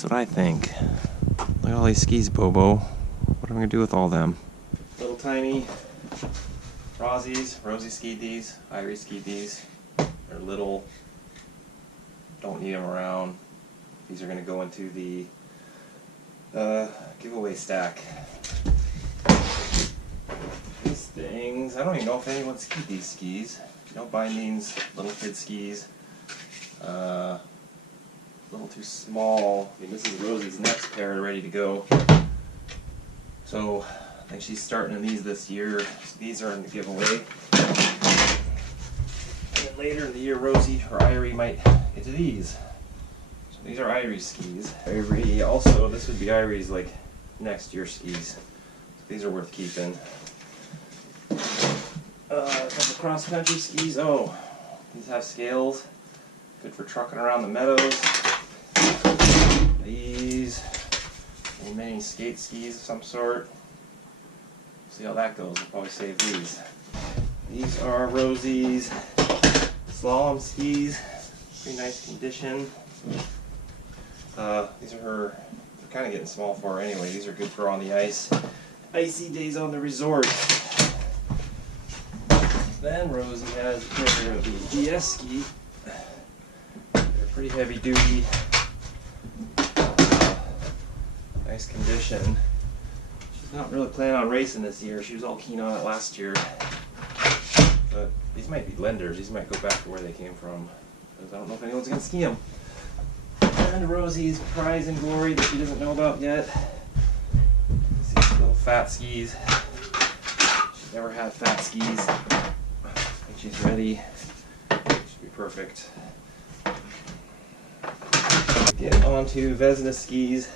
That's what I think. Look at all these skis, Bobo. What am I gonna do with all them? Little tiny Rosie skied these, Irie skied these. They're little, don't need them around. These are gonna go into the giveaway stack. These things, I don't even know if anyone skied these skis. No bindings, little kid skis. A little too small. I mean, this is Rosie's next pair ready to go. So I think she's starting in these this year. So these are in the giveaway. And then later in the year, Rosie or Irie might get to these. So these are Irie's skis. Irie also, this would be Irie's like next year skis. So these are worth keeping. A couple cross country skis. Oh, these have scales. Good for trucking around the meadows. These mini skate skis of some sort. See how that goes. We'll probably save these. These are Rosie's slalom skis. Pretty nice condition. These are her. They're kind of getting small for her anyway. These are good for on the ice. Icy days on the resort. Then Rosie has a pair of the GS ski. They're pretty heavy duty. Nice condition. She's not really planning on racing this year. She was all keen on it last year. But these might be lenders. These might go back to where they came from. Because I don't know if anyone's going to ski them. And Rosie's prize and glory that she doesn't know about yet. These little fat skis. She's never had fat skis. I think she's ready. Should be perfect. Get on to Vesna skis.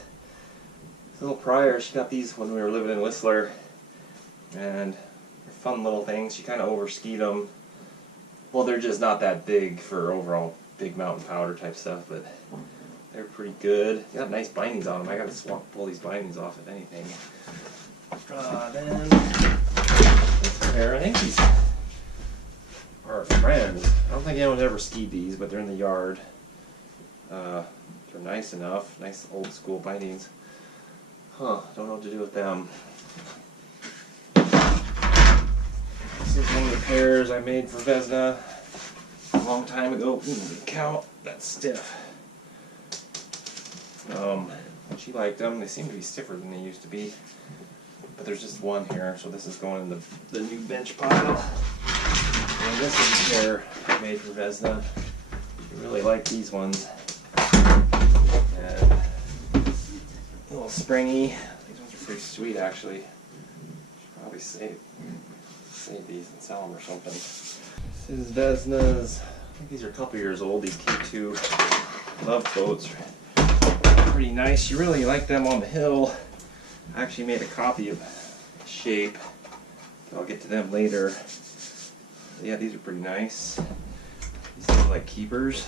A little prior, she got these when we were living in Whistler, and they're fun little things. She kind of over-skied them. Well, they're just not that big for overall big mountain powder type stuff, but they're pretty good. They got nice bindings on them. I got to pull these bindings off if anything. Then this pair, I think these are friends. I don't think anyone's ever skied these, but they're in the yard. They're nice enough, nice old school bindings. Don't know what to do with them. This is one of the pairs I made for Vesna a long time ago. Count, that's stiff. She liked them. They seem to be stiffer than they used to be. But there's just one here, so this is going in the new bench pile. And this is a pair I made for Vesna. I really like these ones. And a little springy. These ones are pretty sweet, actually. Should probably save these and sell them or something. This is Vesna's. I think these are a couple years old. These K2 love boats. Pretty nice. She really liked them on the hill. I actually made a copy of shape. So I'll get to them later. Yeah, these are pretty nice. These are like keepers.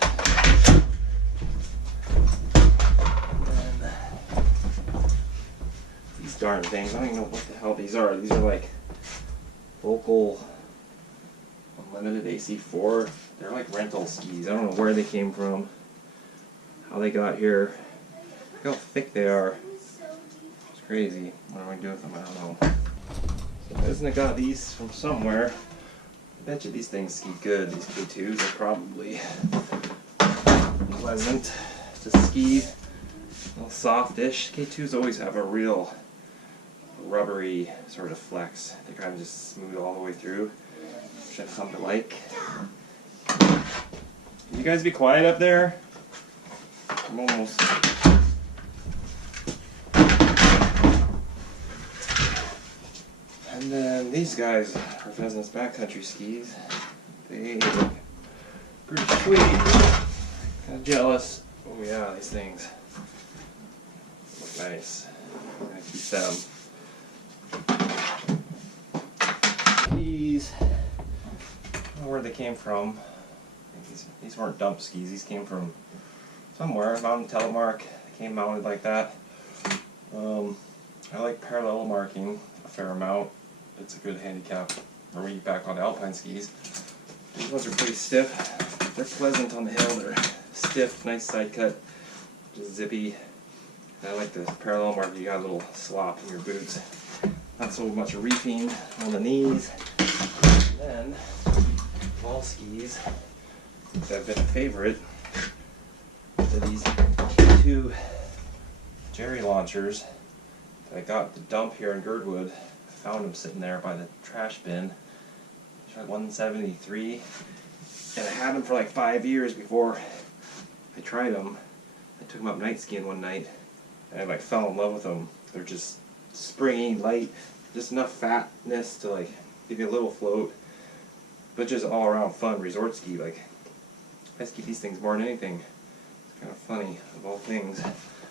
Darn things. I don't even know what the hell these are. These are like local unlimited AC4. They're like rental skis. I don't know where they came from, how they got here. Look how thick they are. It's crazy. What am I doing with them? I don't know. So Vesna got these from somewhere. I bet you these things ski good. These K2s are probably pleasant to ski. A little softish. K2s always have a real rubbery sort of flex. They kind of just smooth all the way through, which I've come to like. Can you guys be quiet up there? I'm almost. And then these guys are Vesna's Backcountry skis. They look pretty sweet. Kind of jealous. Oh yeah, these things look nice. I'm gonna keep them. These, I don't know where they came from. These weren't dump skis. These came from somewhere. Mounted Telemark. They came mounted like that. I like parallel marking a fair amount. It's a good handicap for me back on the alpine skis. These ones are pretty stiff. They're pleasant on the hill. They're stiff, nice side cut, just zippy. I like the parallel mark. You got a little slop in your boots. Not so much reefing on the knees. And then fall skis that have been a favorite. So these two Jerry launchers that I got at the dump here in Girdwood. I found them sitting there by the trash bin. They're like 173, and I had them for like 5 years before I tried them. I took them up night skiing one night, and I like fell in love with them. They're just springy, light, just enough fatness to like give you a little float, but just all around fun resort ski. Like I ski these things more than anything. It's kind of funny of all things.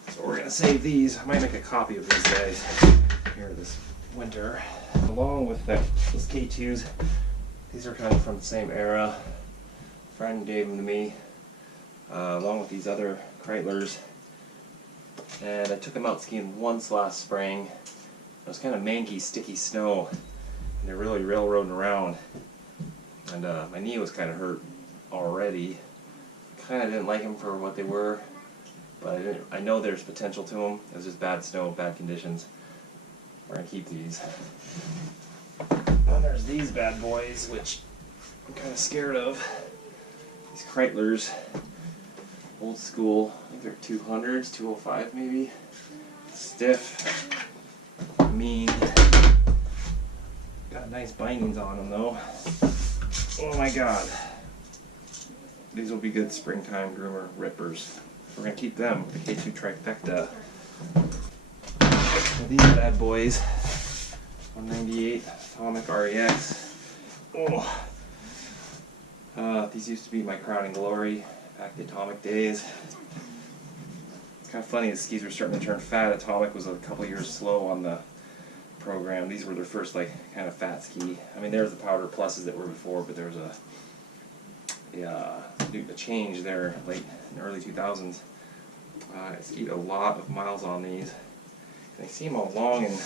So we're gonna save these. I might make a copy of these guys here this winter, along with those K2s. These are kind of from the same era. A friend gave them to me, along with these other Kreitlers. And I took them out skiing once last spring. It was kind of manky, sticky snow, and they're really railroading around. And my knee was kind of hurt already. Kind of didn't like them for what they were, but I know there's potential to them. It was just bad snow, bad conditions. We're gonna keep these. And there's these bad boys, which I'm kind of scared of. These Kreitlers, old school. I think they're 200s, 205 maybe. Stiff, mean. Got nice bindings on them though. Oh my god. These will be good springtime groomer rippers. We're gonna keep them with the K2 trifecta. So these bad boys, 198 Atomic REX. Oh, these used to be my crowning glory back in the Atomic days. It's kind of funny, the skis were starting to turn fat. Atomic was a couple years slow on the program. These were their first like kind of fat ski. I mean, there's the powder pluses that were before, but there was a change there late in the early 2000s. I skied a lot of miles on these. They seem all long and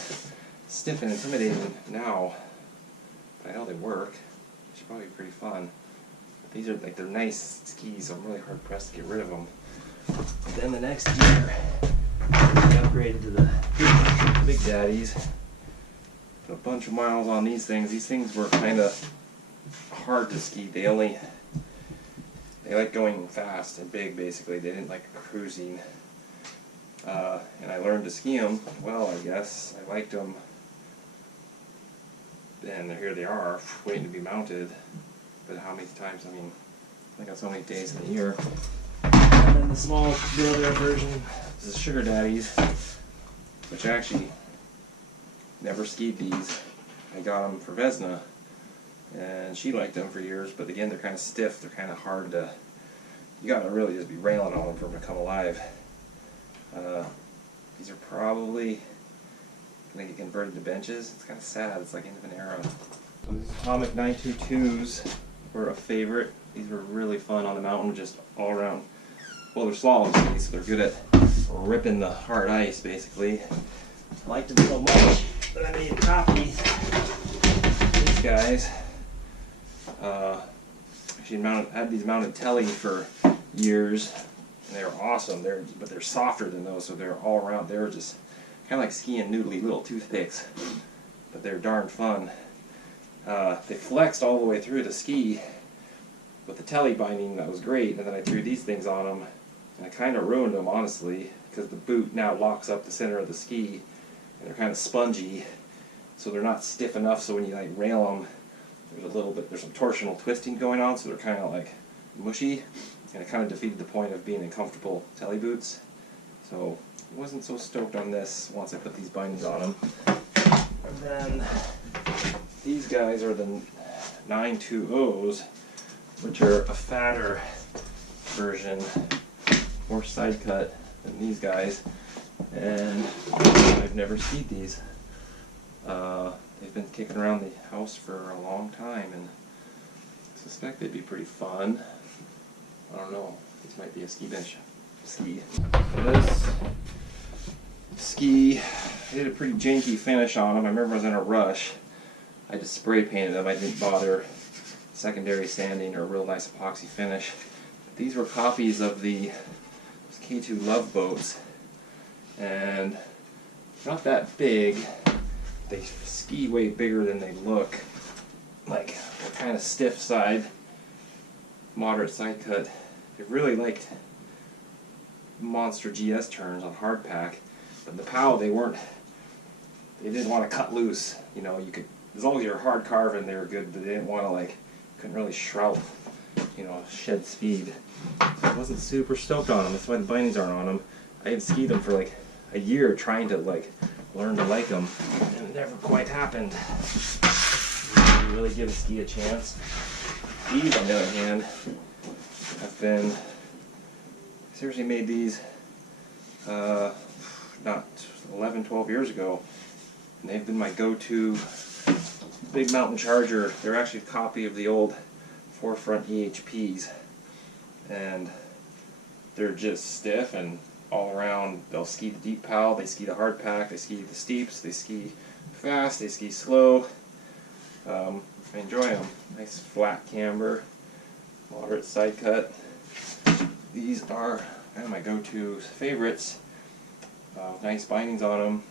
stiff and intimidating now, but I know they work. They should probably be pretty fun. But these are like, they're nice skis, so I'm really hard pressed to get rid of them. But then the next year, I upgraded to the Big Daddies. Put a bunch of miles on these things. These things were kind of hard to ski. They like going fast and big, basically. They didn't like cruising. And I learned to ski them well, I guess. I liked them. And here they are, waiting to be mounted. But how many times? I mean, I got so many days in the year. And then the small brother version is the Sugar Daddies, which I actually never skied these. I got them for Vesna, and she liked them for years, but again, they're kind of stiff. They're kind of hard to, you gotta really just be railing on them for them to come alive. These are probably gonna get converted to benches. It's kind of sad. It's like end of an era. So these Atomic 922s were a favorite. These were really fun on the mountain, just all around. Well, they're slalom skis, so they're good at ripping the hard ice, basically. I liked them so much that I made a copy. These guys. Actually had these mounted telly for years, and they were awesome. But they're softer than those, so they're all around. They were just kind of like skiing noodly little toothpicks, but they're darn fun. They flexed all the way through the ski with the telly binding. That was great, and then I threw these things on them, and I kind of ruined them, honestly, because the boot now locks up the center of the ski, and they're kind of spongy, so they're not stiff enough. So when you like rail them, there's some torsional twisting going on, so they're kind of like mushy, and it kind of defeated the point of being in comfortable telly boots. So I wasn't so stoked on this once I put these bindings on them. And then these guys are the 920s, which are a fatter version, more side cut than these guys, and I've never skied these. They've been kicking around the house for a long time, and I suspect they'd be pretty fun. I don't know, these might be a ski bench ski. So this ski, I did a pretty janky finish on them. I remember I was in a rush. I just spray painted them. I didn't bother secondary sanding or a real nice epoxy finish. These were copies of the K2 Love Boats, and not that big. They ski way bigger than they look. Like, they're kind of stiff side, moderate side cut. They really liked monster GS turns on hard pack, but in the POW they didn't want to cut loose. You know, you could, as long as you're hard carving, they were good, but they didn't want to, like, couldn't really shroud, you know, shed speed. I wasn't super stoked on them. That's why the bindings aren't on them. I had skied them for like a year trying to like learn to like them, and it never quite happened. You really give a ski a chance. These, on the other hand, have been, seriously made these not 11, 12 years ago, and they've been my go-to big mountain charger. They're actually a copy of the old Forefront EHPs, and they're just stiff and all around. They'll ski the deep POW, they ski the hard pack, they ski the steeps, they ski fast, they ski slow. I enjoy them. Nice flat camber, moderate side cut. These are kind of my go-to favorites. Nice bindings on them,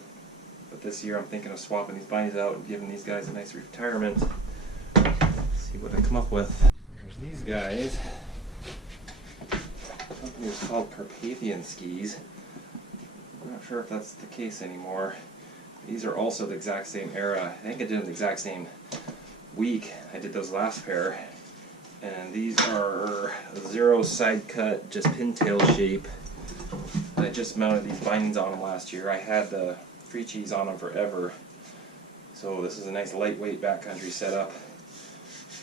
but this year I'm thinking of swapping these bindings out and giving these guys a nice retirement. See what I come up with. There's these guys. The company was called Carpathian Skis. I'm not sure if that's the case anymore. These are also the exact same era. I think I did them the exact same week. I did those last pair. And these are zero side cut, just pintail shape. I just mounted these bindings on them last year. I had the free cheese on them forever. So this is a nice lightweight backcountry setup.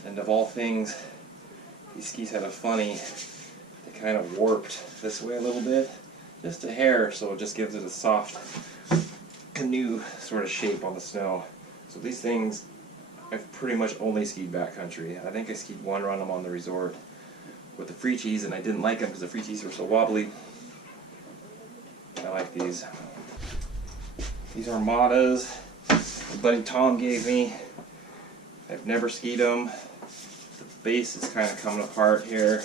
And of all things, these skis had a funny, they kind of warped this way a little bit, just a hair, so it just gives it a soft canoe sort of shape on the snow. So these things, I've pretty much only skied backcountry. I think I skied one run them on the resort with the free cheese, and I didn't like them because the free cheese were so wobbly. I like these. These are Matas. My buddy Tom gave me. I've never skied them. The base is kind of coming apart here.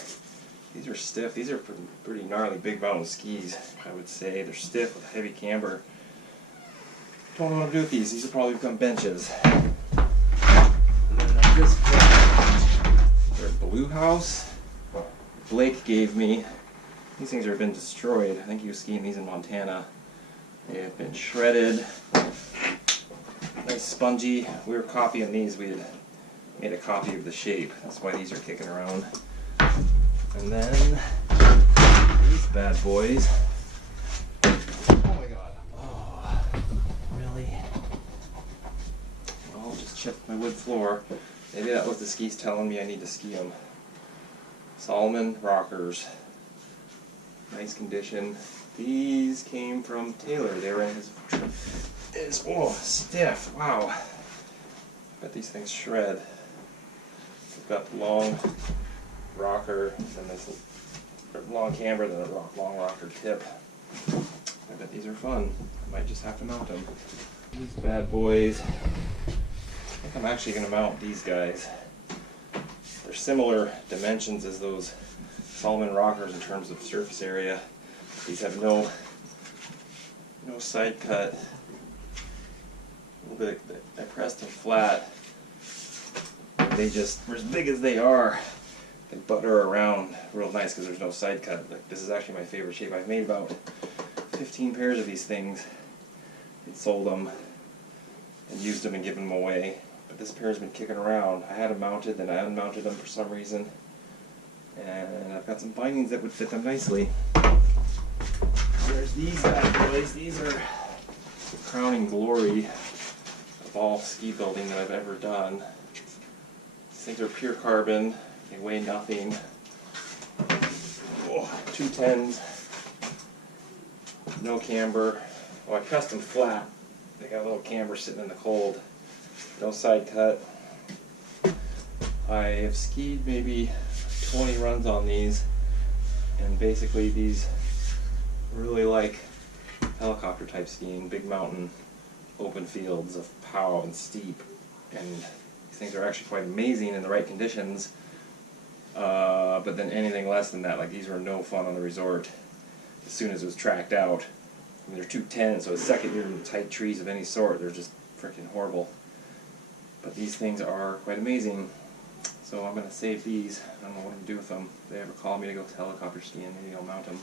These are stiff. These are pretty gnarly big mountain skis, I would say. They're stiff with heavy camber. Don't know what to do with these. These will probably become benches. And then I just they're Blue House. Blake gave me. These things have been destroyed. I think he was skiing these in Montana. They have been shredded. Nice spongy. We were copying these. We had made a copy of the shape. That's why these are kicking around. And then these bad boys. Oh my god. Oh, really? Well, just chipped my wood floor. Maybe that was the skis telling me I need to ski them. Salomon rockers. Nice condition. These came from Taylor. They were in his oh, stiff. Wow. Bet these things shred. We've got the long rocker, and this long camber, then a long rocker tip. I bet these are fun. I might just have to mount them. These bad boys. I think I'm actually going to mount these guys. They're similar dimensions as those Salomon rockers in terms of surface area. These have no side cut. A little bit. I pressed them flat. They just, for as big as they are, they butter around real nice because there's no side cut. Like, this is actually my favorite shape. I've made about 15 pairs of these things and sold them and used them and given them away. But this pair has been kicking around. I had them mounted, then I unmounted them for some reason. And I've got some bindings that would fit them nicely. There's these bad boys. These are the crowning glory of all ski building that I've ever done. These things are pure carbon. They weigh nothing. Oh, 210s. No camber. Well, I pressed them flat. They got a little camber sitting in the cold. No side cut. I have skied maybe 20 runs on these, and basically these really like helicopter type skiing, big mountain, open fields of POW and steep, and these things are actually quite amazing in the right conditions, but then anything less than that, like these were no fun on the resort. As soon as it was tracked out, mean, they're 210, so the second you're in tight trees of any sort, they're just freaking horrible. But these things are quite amazing. So I'm going to save these. I don't know what I'm going to do with them. If they ever call me to go helicopter skiing, maybe I'll mount them.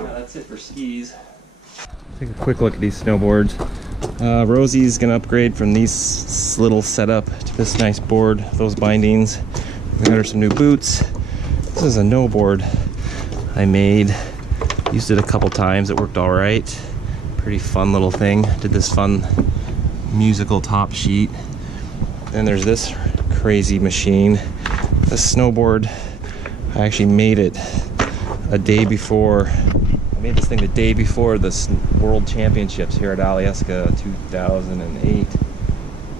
Yeah, that's it for skis. Take a quick look at these snowboards. Rosie's going to upgrade from these little setup to this nice board, those bindings. We got her some new boots. This is a no board I made. Used it a couple times. It worked all right. Pretty fun little thing. Did this fun musical top sheet. Then there's this crazy machine. The snowboard, I actually made it a day before. I made this thing the day before the World Championships here at Alyeska 2008.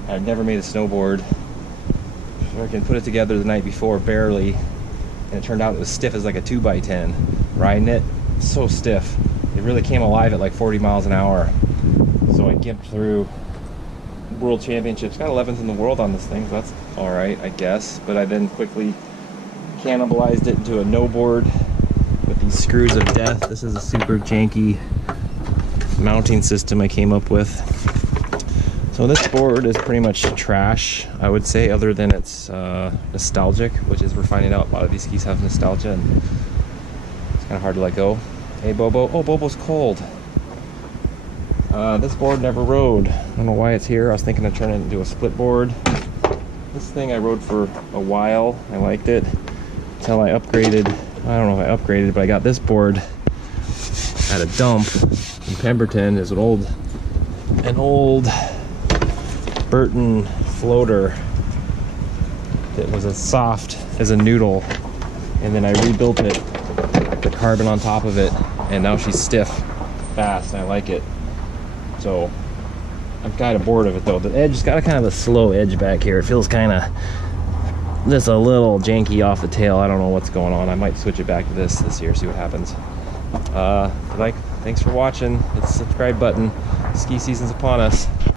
I've never made a snowboard. So I can put it together the night before, barely. And it turned out it was stiff as like a 2x10. Riding it, so stiff. It really came alive at like 40 miles an hour. So I gimped through World Championships. Got 11th in the world on this thing, so that's alright, I guess. But I then quickly cannibalized it into a no board with these screws of death. This is a super janky mounting system I came up with. So this board is pretty much trash, I would say, other than it's nostalgic, which is we're finding out a lot of these skis have nostalgia, and it's kind of hard to let go. Hey Bobo. Oh, Bobo's cold. This board never rode. I don't know why it's here. I was thinking of turning it into a split board. This thing I rode for a while. I liked it until I upgraded. I don't know if I upgraded, but I got this board at a dump in Pemberton. It's an old Burton floater that was as soft as a noodle, and then I rebuilt it, the carbon on top of it, and now she's stiff, fast, and I like it. So I'm kind of bored of it though. The edge's got a kind of a slow edge back here. It feels kind of just a little janky off the tail. I don't know what's going on. I might switch it back to this year, see what happens. Thanks for watching. Hit the subscribe button. Ski season's upon us.